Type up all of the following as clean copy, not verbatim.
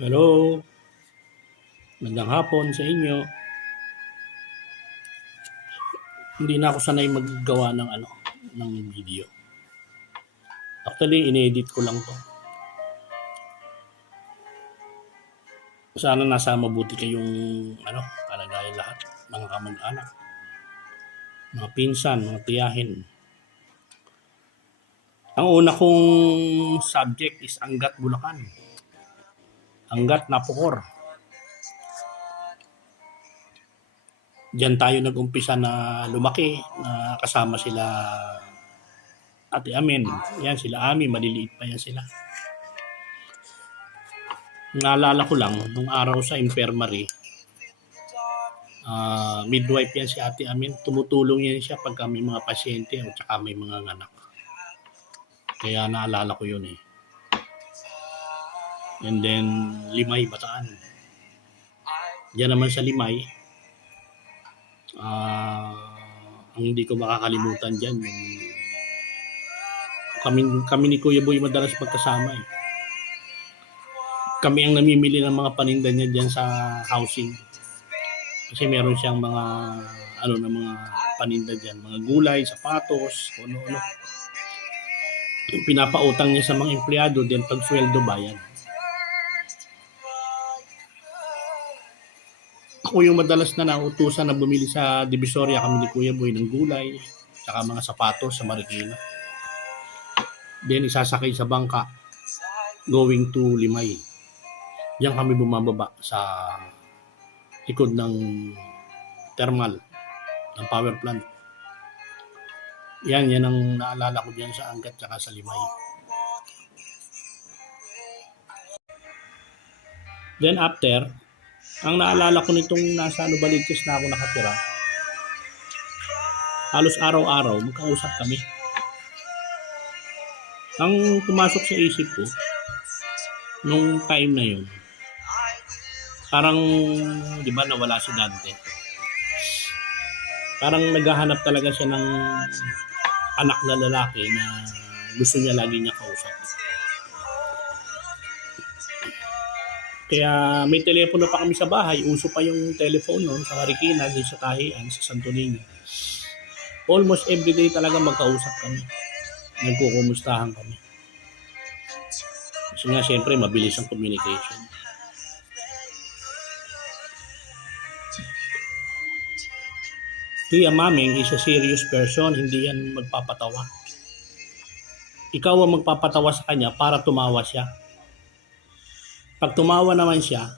Hello, magandang hapon sa inyo. Hindi na ako sanay maggawa ng video. Actually, ini-edit ko lang 'to. Sana nasa mabuti kayong kalagayan lahat, mga kamag-anak, mga pinsan, mga tiyahin. Ang una kong subject is Angat Bulacan. Angat Napocor. Diyan tayo nag-umpisa na lumaki, na kasama sila Ate Amen. Yan sila Ami, maliliit pa yan sila. Naalala ko lang, nung araw sa infirmary, midwife yan si Ate Amin. Tumutulong yan siya pagka may mga pasyente o tsaka may mga anak. Kaya naalala ko yun eh. And then, Limay, Bataan. Diyan naman sa Limay, ang hindi ko makakalimutan dyan, kami ni Kuya Boy madalas magkasama eh. Kami ang namimili ng mga paninda niya dyan sa housing. Kasi meron siyang mga mga paninda dyan, mga gulay, sapatos, ano-ano. Pinapautang niya sa mga empleyado, din pag sweldo bayan. Ako yung madalas na nautusan na bumili sa Divisoria kami ni Kuya Boy ng gulay, saka mga sapatos sa Marikina. Then isasakay sa bangka going to Limay. Diyan kami bumababa sa likod ng thermal, ng power plant. Yan ang naalala ko diyan sa Angat tsaka sa Limay. Then after, ang naalala ko nitong nasa Baligtas na ako nakatira, halos araw-araw magkausap kami. Ang pumasok sa isip ko nung time na yun, parang di ba nawala si Dante, parang naghahanap talaga siya ng anak na lalaki na gusto niya lagi niya kausap. Kaya may telepono pa kami sa bahay. Uso pa yung telephone noon sa Marikina, din sa Tahian, sa Santo Niño. Almost everyday talaga magkausap kami. Nagkukumustahan kami. Kasi nga siyempre mabilis ang communication. Tia Maming is a serious person, hindi yan magpapatawa. Ikaw ang magpapatawa sa kanya para tumawa siya. Pag tumawa naman siya,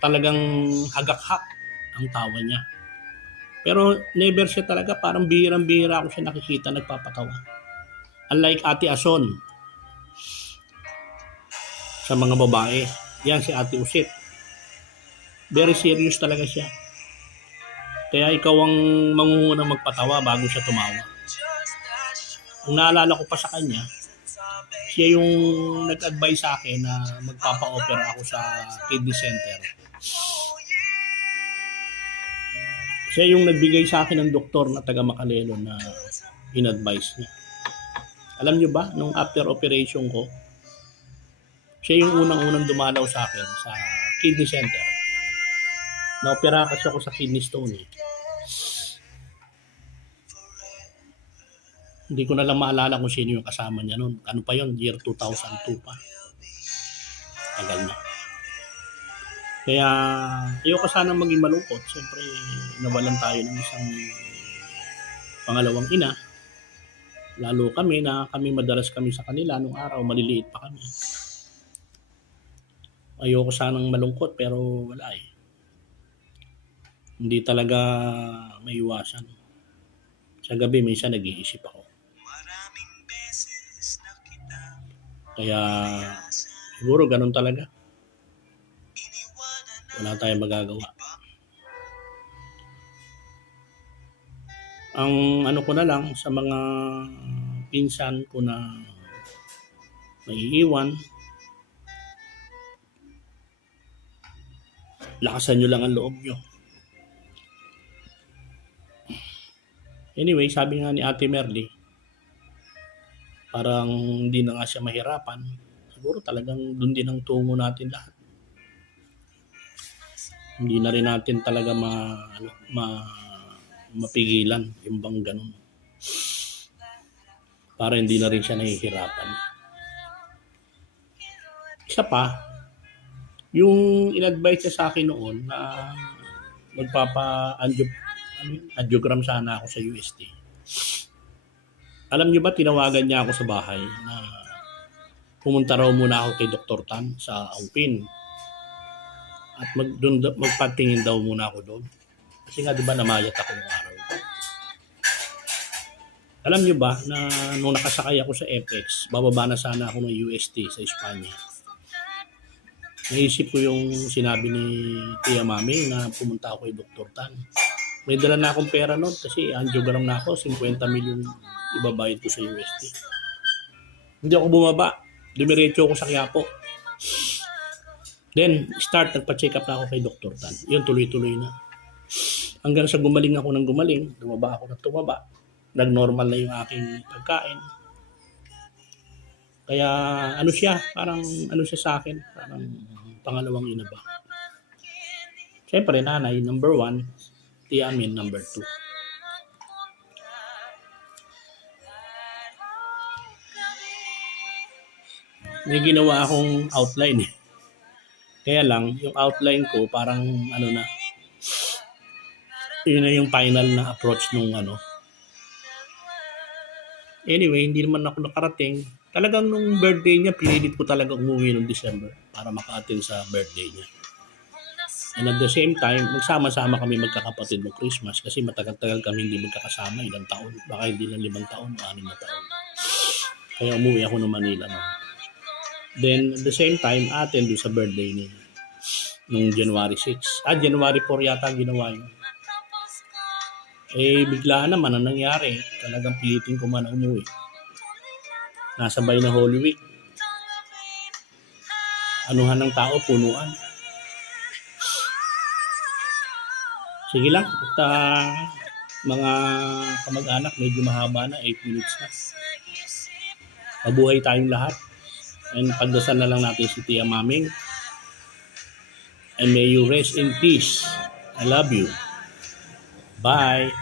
talagang hagak-hak ang tawa niya. Pero never siya talaga, parang bihirang-bihira ako siya nakikita nagpapatawa. Unlike Ate Ason, sa mga babae, yan si Ate Usit. Very serious talaga siya. Kaya ikaw ang mangunguna magpatawa bago siya tumawa. Ang naalala ko pa sa kanya, siya yung nag-advise sa akin na magpapa-opera ako sa kidney center. Siya yung nagbigay sa akin ng doktor na taga Macalelo na in-advise niya. Alam niyo ba, nung after operation ko, siya yung unang-unang dumalaw sa akin sa kidney center. Na-opera kasi ako sa kidney stone eh. Hindi ko na lang maalala kung sino yung kasama niya noon. Ano pa yon, year 2002 pa. Tagal na. Kaya ayoko sana maging malungkot. Siyempre, nawalan tayo ng isang pangalawang ina. Lalo kami na madalas kami sa kanila nung araw, maliliit pa kami. Ayoko sanang malungkot pero wala eh. Hindi talaga maiwasan. Sa gabi minsan nag-iisip ako. Kaya siguro ganun talaga. Wala tayong magagawa. Ang ko na lang sa mga pinsan ko na maiiwan, lakasan nyo lang ang loob nyo. Anyway, sabi nga ni Ate Merly, parang hindi na nga siya mahirapan siguro talagang do'n din ang tungo natin lahat. Hindi na rin natin talaga mapigilan yung bang gano'n. Para hindi na rin siya nahihirapan. Isa pa, yung in-advise niya sa akin noon na magpapa-angiogram sana ako sa UST. Alam niyo ba, tinawagan niya ako sa bahay na pumunta raw muna ako kay Dr. Tan sa Ongpin. At magpatingin daw muna ako doon. Kasi nga, di ba, namayat ako ng araw. Alam niyo ba na nung nakasakay ako sa FX, bababa na sana ako ng UST sa Espanya. Naisip ko yung sinabi ni Tia Mami na pumunta ako kay Dr. Tan. May dala na akong pera noon kasi angiogram na ako, 50 million ibabayad ko sa UST. Hindi ako bumaba. Dumiretso ako sa Quiapo. Then, nagpa-check up na ako kay Dr. Tan. Yun, tuloy-tuloy na. Hanggang sa gumaling ako ng gumaling, tumaba ako ng tumaba. Nag-normal na yung aking pagkain. Kaya, parang siya sa akin, parang pangalawang ina ba. Siyempre, nanay, number 1, Tia Amin, number 2. May ginawa akong outline eh. Kaya lang, yung outline ko parang yun na yung final na approach nung Anyway, hindi naman ako nakarating. Talagang nung birthday niya, pinilit ko talaga umuwi noong December para maka-attend sa birthday niya. And at the same time, magsama-sama kami magkakapatid ng Christmas kasi matagal-tagal kami hindi magkakasama, ilang taon. Baka hindi lang 5 taon o 6 na taon. Kaya umuwi ako ng Manila noon. Then, at the same time, attend doon sa birthday niya nung January 6. January 4 yata ginawa yun. Biglaan naman ang nangyari. Talagang pilitin ko man umuwi. Nasabay na Holy Week. Anuhan ng tao, punuan. Sige lang. At mga kamag-anak, medyo mahaba na, 8 minutes na. Mabuhay tayong lahat. And pagdasal na lang natin si Tia Maming. And may you rest in peace. I love you. Bye.